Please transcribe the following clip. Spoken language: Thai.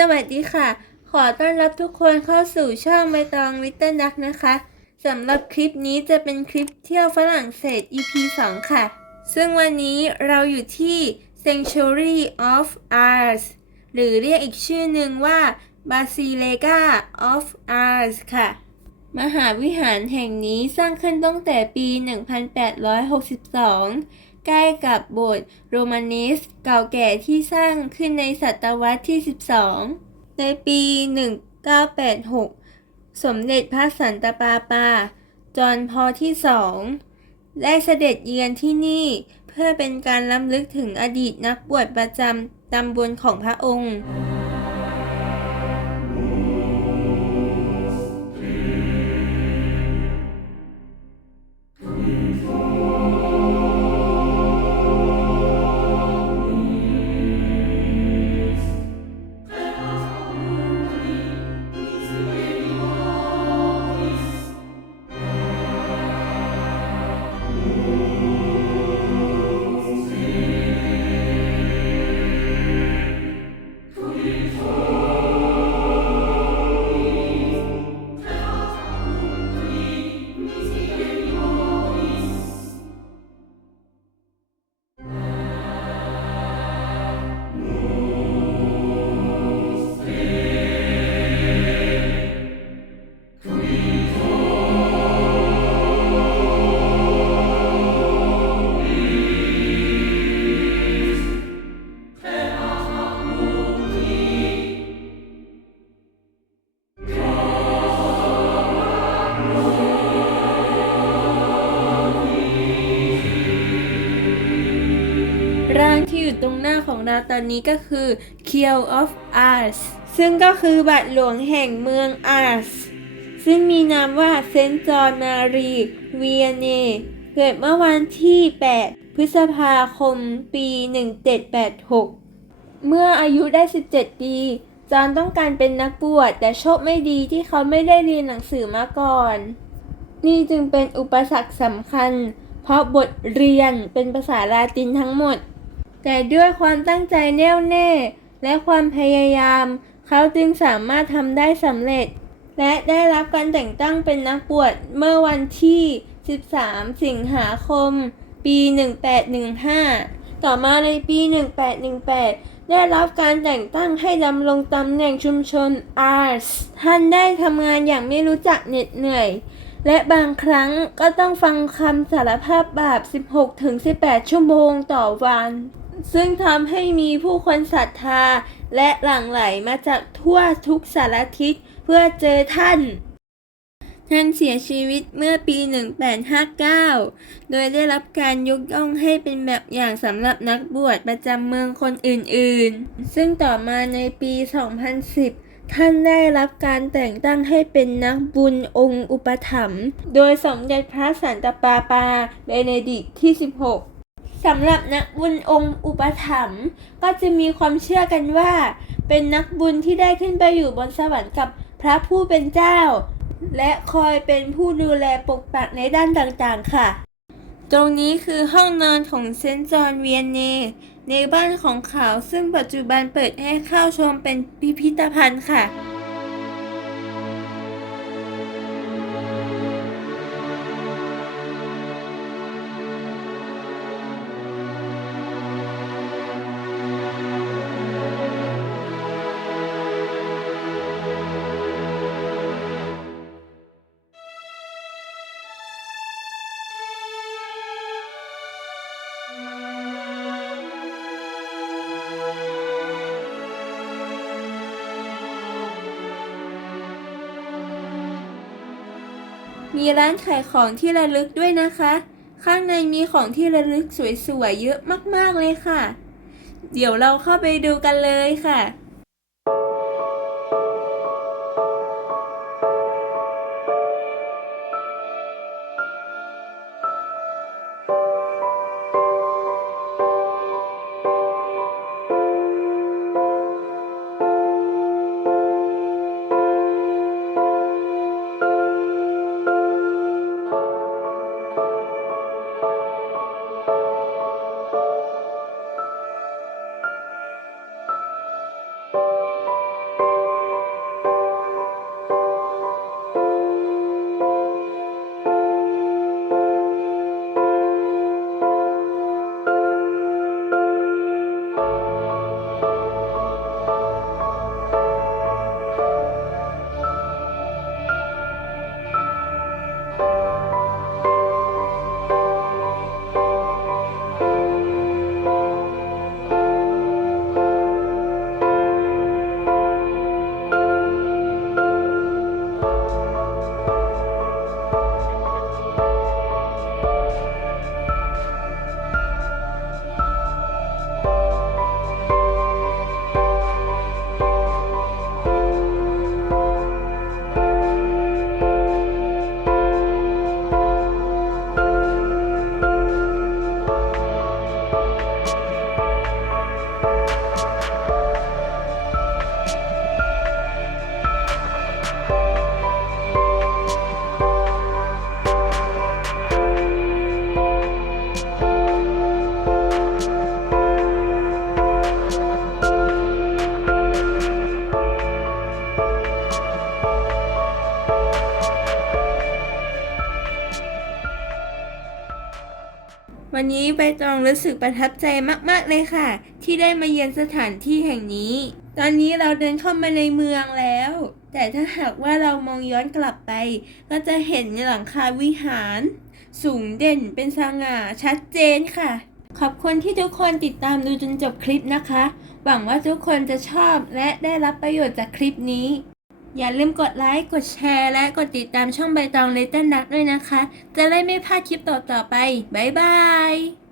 สวัสดีค่ะ ขอต้อนรับทุกคนเข้าสู่ช่องใบตองลิตเติ้ลดักนะคะสำหรับคลิปนี้จะเป็นคลิปเที่ยวฝรั่งเศส EP 2 ค่ะ ซึ่งวันนี้เราอยู่ที่ Sanctuary of Arts หรือเรียกอีกชื่อหนึ่งว่า Basilica of Arts ค่ะ มหาวิหารแห่งนี้สร้างขึ้นตั้งแต่ปี 1862 ใกล้กับโบสถ์โรมานิสเก่าแก่ที่สร้างขึ้นในศตวรรษที่ 12 ในปี 1986 สมเด็จพระสันตะปาปา จอห์นพอที่สองได้เสด็จเยือนที่นี่เพื่อเป็นการล้ำลึกถึงอดีตนักบวชประจำตำบลของพระองค์ อยู่ตรงหน้าของเราตอนนี้ก็คือ Kiel of Ars ซึ่งก็คือบัตรหลวงแห่งเมือง Ars ซึ่งมีนามว่าเซนต์จอห์นมารีเวียเนเกิดเมื่อวันที่ 8 พฤษภาคม ปี 1786 เมื่ออายุได้ 17 ปี จอห์นต้องการเป็นนักบวชแต่โชคไม่ดีที่เขาไม่ได้เรียนหนังสือมาก่อน นี่จึงเป็นอุปสรรคสำคัญ เพราะบทเรียนเป็นภาษาลาตินทั้งหมด แต่ด้วยความตั้งใจแน่วแน่ และความพยายาม เขาจึงสามารถทำได้สำเร็จ และได้รับการแต่งตั้งเป็นนักบวชเมื่อวันที่ 13 สิงหาคม ปี 1815 ต่อมาในปี 1818 ได้รับการแต่งตั้งให้ดำรงตำแหน่งชุมชน Arts ท่านได้ทำงานอย่างไม่รู้จักเหน็ดเหนื่อย และบางครั้งก็ต้องฟังคำสารภาพบาป 16-18 ชั่วโมงต่อวัน ซึ่งทำให้มีผู้คนศรัทธา และหลั่งไหลมาจากทั่วทุกสารทิศเพื่อเจอท่าน ท่านเสียชีวิตเมื่อปี 1859 โดยได้รับการยกย่องให้เป็นแบบอย่างสำหรับนักบวชประจำเมืองคนอื่นๆ ซึ่งต่อมาในปี 2010ท่านได้รับการแต่งตั้งให้เป็นนักบุญองค์อุปถัมภ์โดยสมเด็จพระสันตะปาปาเบเนดิกที่ 16 สำหรับนักบุญองค์อุปถัมภ์ก็จะมีความเชื่อกันว่า เป็นนักบุญที่ได้ขึ้นไปอยู่บนสวรรค์กับพระผู้เป็นเจ้า และคอยเป็นผู้ดูแลปกปักในด้านต่างๆค่ะ ตรงนี้คือห้องนอนของเซนต์จอห์นเวียนเนในบ้านของเขาซึ่งปัจจุบันเปิดให้เข้าชมเป็นพิพิธภัณฑ์ค่ะ มีร้านขายของที่ระลึกด้วยนะคะ ข้างในมีของที่ระลึกสวยๆเยอะมากๆเลยค่ะ เดี๋ยวเราเข้าไปดูกันเลยค่ะ วันนี้ใบตองรู้สึกประทับใจมาก ๆ เลยค่ะ ที่ได้มาเยือนสถานที่แห่งนี้ ตอนนี้เราเดินเข้ามาในเมืองแล้ว แต่ถ้าหากว่าเรามองย้อนกลับไป ก็จะเห็นหลังคาวิหาร สูงเด่นเป็นสง่าชัดเจนค่ะ ขอบคุณที่ทุกคนติดตามดูจนจบคลิปนะคะ หวังว่าทุกคนจะชอบและได้รับประโยชน์จากคลิปนี้ อย่าลืมกดไลค์ กดแชร์ และกดติดตามช่องใบตองเลตันดักด้วยนะคะ จะได้ไม่พลาดคลิปต่อๆไป บ๊ายบาย